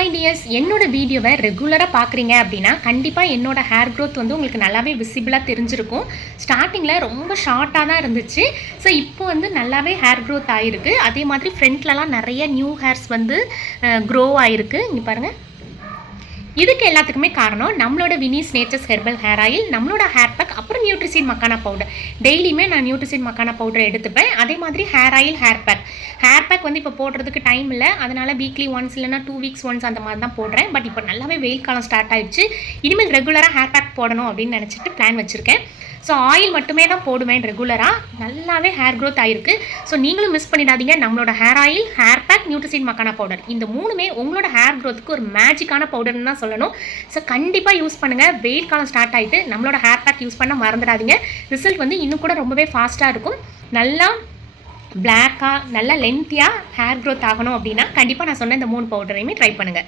Hi tears, என்னோட வீடியோவை ரெகுலராக பார்க்குறீங்க அப்படின்னா கண்டிப்பாக என்னோட ஹேர் க்ரோத் வந்து உங்களுக்கு நல்லாவே விசிபிளாக தெரிஞ்சிருக்கும். ஸ்டார்டிங்கில் ரொம்ப ஷார்ட்டாக தான் இருந்துச்சு. ஸோ இப்போ வந்து நல்லாவே ஹேர் க்ரோத் ஆகிருக்கு. அதே மாதிரி ஃப்ரண்ட்லலாம் நிறைய நியூ ஹேர்ஸ் வந்து க்ரோ ஆகிருக்கு. இங்கே பாருங்கள். இதுக்கு எல்லாத்துக்குமே காரணம் நம்மளோட வினீஸ் நேச்சர்ஸ் ஹெர்பல் ஹேர் ஆயில், நம்மளோட ஹேர் பேக், அப்புறம் நியூட்ரிசின் மக்கானா பவுடர். டெய்லியுமே நான் நியூட்ரிசின் மக்கானா பவுடர் எடுத்துப்பேன். அதே மாதிரி ஹேர் ஆயில், ஹேர் பேக் வந்து இப்போ போடுறதுக்கு டைம் இல்லை. அதனால் வீக்லி ஒன்ஸ் இல்லைனா 2 வீக்ஸ் ஒன்ஸ் அந்த மாதிரி தான் போடுறேன். பட் இப்போ நல்லாவே வெயில் காலம் ஸ்டார்ட் ஆகிடுச்சு. இனிமேல் ரெகுலராக ஹேர் பேக் போடணும் அப்படின்னு நினச்சிட்டு பிளான் வச்சுருக்கேன். ஸோ ஆயில் மட்டுமே தான் போடுவேன் ரெகுலராக. நல்லாவே ஹேர் க்ரோத் ஆகிருக்கு. ஸோ நீங்களும் மிஸ் பண்ணிடாதீங்க. நம்மளோட ஹேர் ஆயில், ஹேர் பேக், நியூட்ரிசின் மக்கானா பவுடர், இந்த மூணுமே உங்களோட ஹேர் க்ரோத்துக்கு ஒரு மேஜிக்கான பவுடர்னு தான் சொல்லணும். ஸோ கண்டிப்பாக யூஸ் பண்ணுங்கள். வெயில் காலம் ஸ்டார்ட் ஆகிட்டு நம்மளோட ஹேர் பேக் யூஸ் பண்ண மறந்துடாதீங்க. ரிசல்ட் வந்து இன்னும் கூட ரொம்பவே ஃபாஸ்ட்டாக இருக்கும். நல்லா பிளாக்காக நல்லா லென்த்தியாக ஹேர் க்ரோத் ஆகணும் அப்படின்னா கண்டிப்பாக நான் சொன்ன இந்த 3 பவுடரையுமே ட்ரை பண்ணுங்கள்.